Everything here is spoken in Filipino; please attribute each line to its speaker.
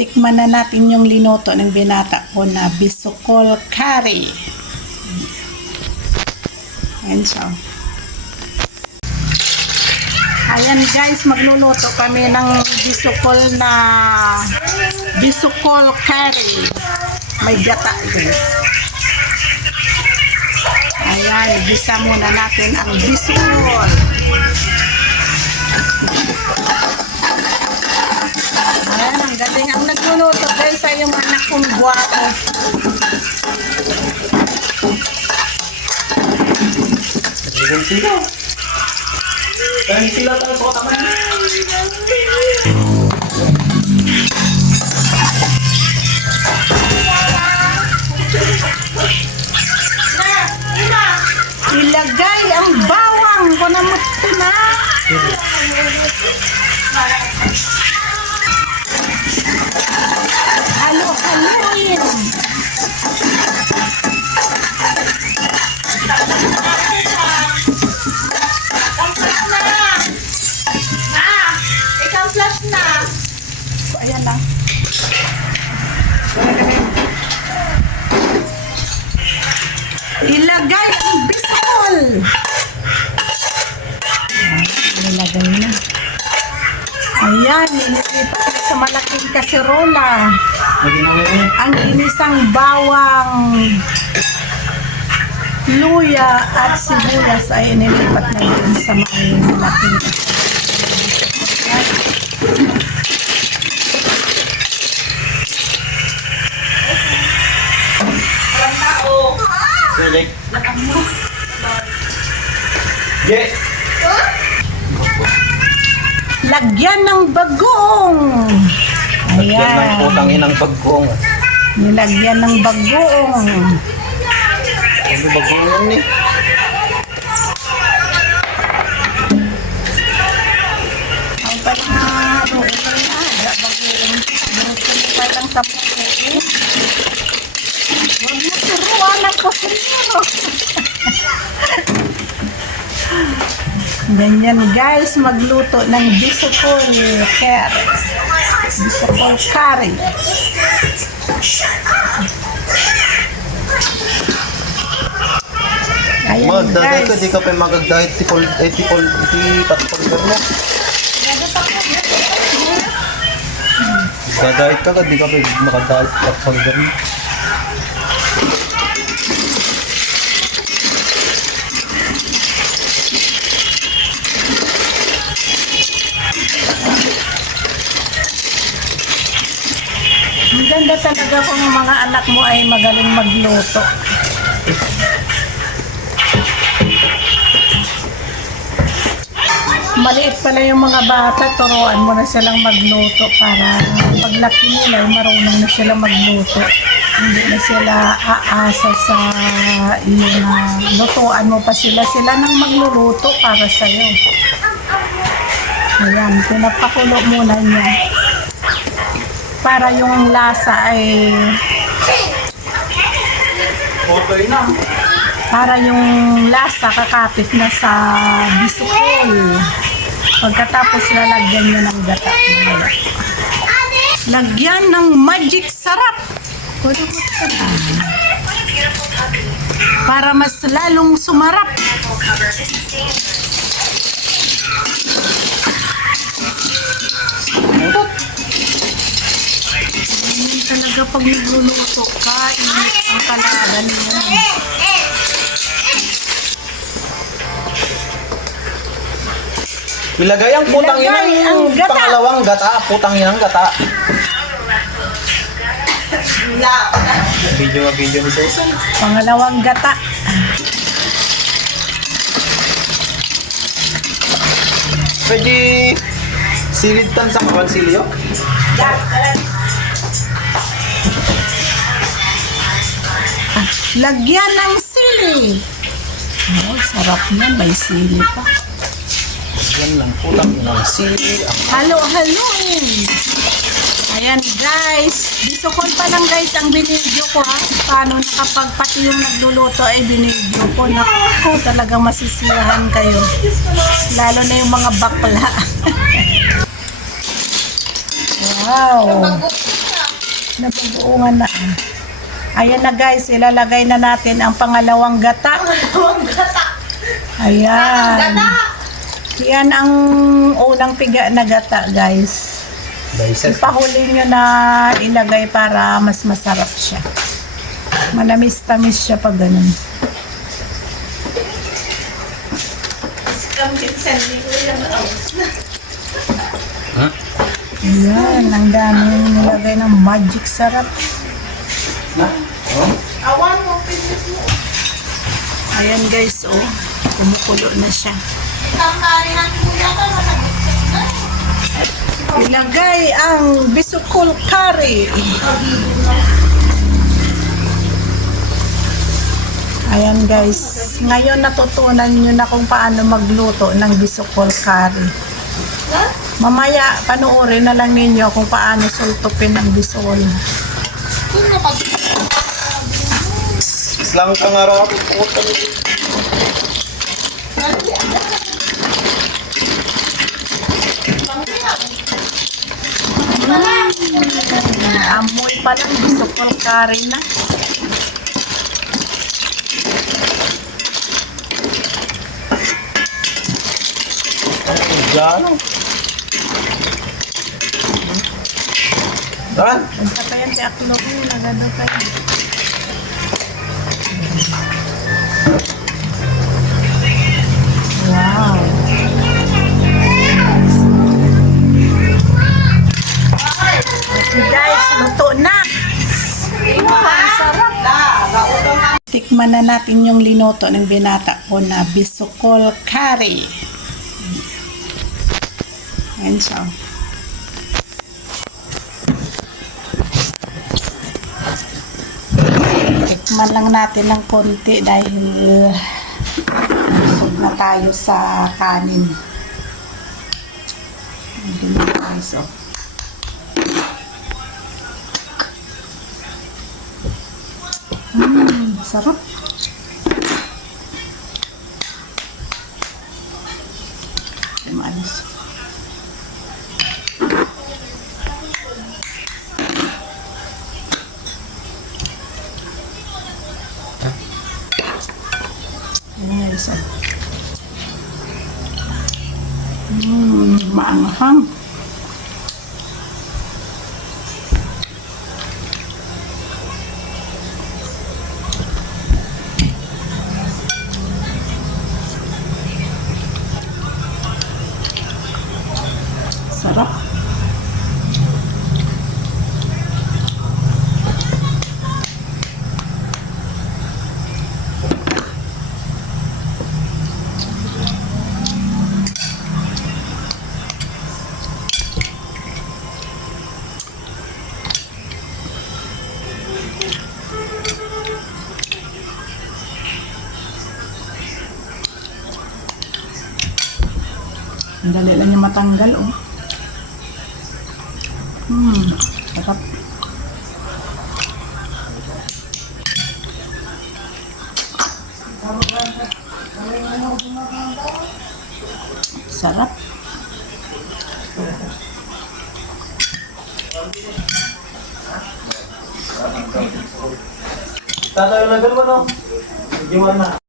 Speaker 1: tikman na natin yung linoto ng binata ko na bisukol curry. Ayan siya. Ayan guys, magluluto kami ng bisukol na bisukol curry. May gata guys. Ayan, gisa muna natin ang bisukol. Ayan, ang galing ang nagluluto guys ay yung anak kong gwapo.
Speaker 2: Nagiging sila. Kaya sila tayo sa.
Speaker 1: Ilagay ang bawang ko na na. Halo-haloin.
Speaker 3: Ikaw
Speaker 1: Ayan, ililipat sa malaking kaserola. Ang inisang bawang, luya at sibuyas ay inilipat na din sa may malaking
Speaker 2: Sige. Yes.
Speaker 1: Lagyan ng bagong.
Speaker 2: Yan ang
Speaker 1: Ayan.
Speaker 2: putang inang bagong.
Speaker 1: Nilagyan ng bagong.
Speaker 2: Ano bagong yun eh?
Speaker 1: Ang panalo. Ada bagong. Mo lang sa puso. Huwag mo turuan ng kusinero. Ganyan guys, magluto ng bisupol carrots. Bisupol curry. Ayan
Speaker 2: Magdadahit ka,
Speaker 1: guys.
Speaker 2: di ka pa magdadahit tipol, eh, tipol, ti patpol ka mo. Magdadahit ka, di ka pa makadahit patpol ka mo.
Speaker 1: Ang ganda talaga kung mga anak mo ay magaling magluto. Maliit pala yung mga bata, turuan mo na silang magluto para paglaki nila ay marunong na sila magluto. Hindi na sila aasa sa iyo na lutuan mo pa sila. Sila nang magluluto para sa'yo. Ayan, pinapakulo muna niya para yung lasa ay
Speaker 2: Okay na.
Speaker 1: para yung lasa kakapit na sa bisukol. Pagkatapos lalagyan nyo ng gata. Lagyan ng magic sarap. Para mas lalong sumarap. Pag nagluluto ka, init ang kalaban mo.
Speaker 2: Ilagay ang putang
Speaker 1: Ilagay
Speaker 2: inang
Speaker 1: ang gata.
Speaker 2: pangalawang gata, putang inang gata. Video nga video ni Susan.
Speaker 1: Pangalawang gata.
Speaker 2: Pwede silid tan sa kawan silyo.
Speaker 1: Lagyan ng sili. Oh, sarap na. May sili pa.
Speaker 2: Yan lang putang inang sili. Ang
Speaker 1: Halo-haloin. Ayan guys. Bisukol pa lang guys ang binidyo ko ha. Paano nakapag pati yung nagluluto ay binidyo ko. Naku, talagang masisiyahan kayo. Lalo na yung mga bakla. wow. Nabubuungan na. Ayan na guys, ilalagay na natin ang pangalawang gata.
Speaker 3: Ang gata.
Speaker 1: Ayan.
Speaker 3: Gata.
Speaker 1: Yan ang unang piga na gata guys. Ipahuli nyo na ilagay para mas masarap siya. Manamis-tamis siya pag ganun. Ayan, ang daming nilagay ng magic sarap.
Speaker 3: Awan mo, pinis mo.
Speaker 1: Ayan guys, oh. Kumukulo na siya.
Speaker 3: Tangkari ng kuya ka, masagot na.
Speaker 1: Ilagay ang bisukol curry. Ayan guys, ngayon natutunan nyo na kung paano magluto ng bisukol curry. Mamaya, panoorin na lang ninyo kung paano sultupin ang bisol.
Speaker 3: Kung napag...
Speaker 2: Islang kang araw ako pumunta dito.
Speaker 1: Amoy pa lang, bisukol curry na.
Speaker 2: Diyan. Dan.
Speaker 1: Punta pa yan si Aklo ko, nagado pa. Tikman na natin yung linoto ng binata ko na bisukol curry. Ayan siya. Tikman lang natin ng konti dahil busog na tayo sa kanin. Na guys, oh. Sarap. Maalis. Ayan. Mm, maanghang. Sarap. Ang dali lang niya matanggal, oh. Hmm, sarap. Sarap.
Speaker 2: Tatayo na gano'n, no? Mo na.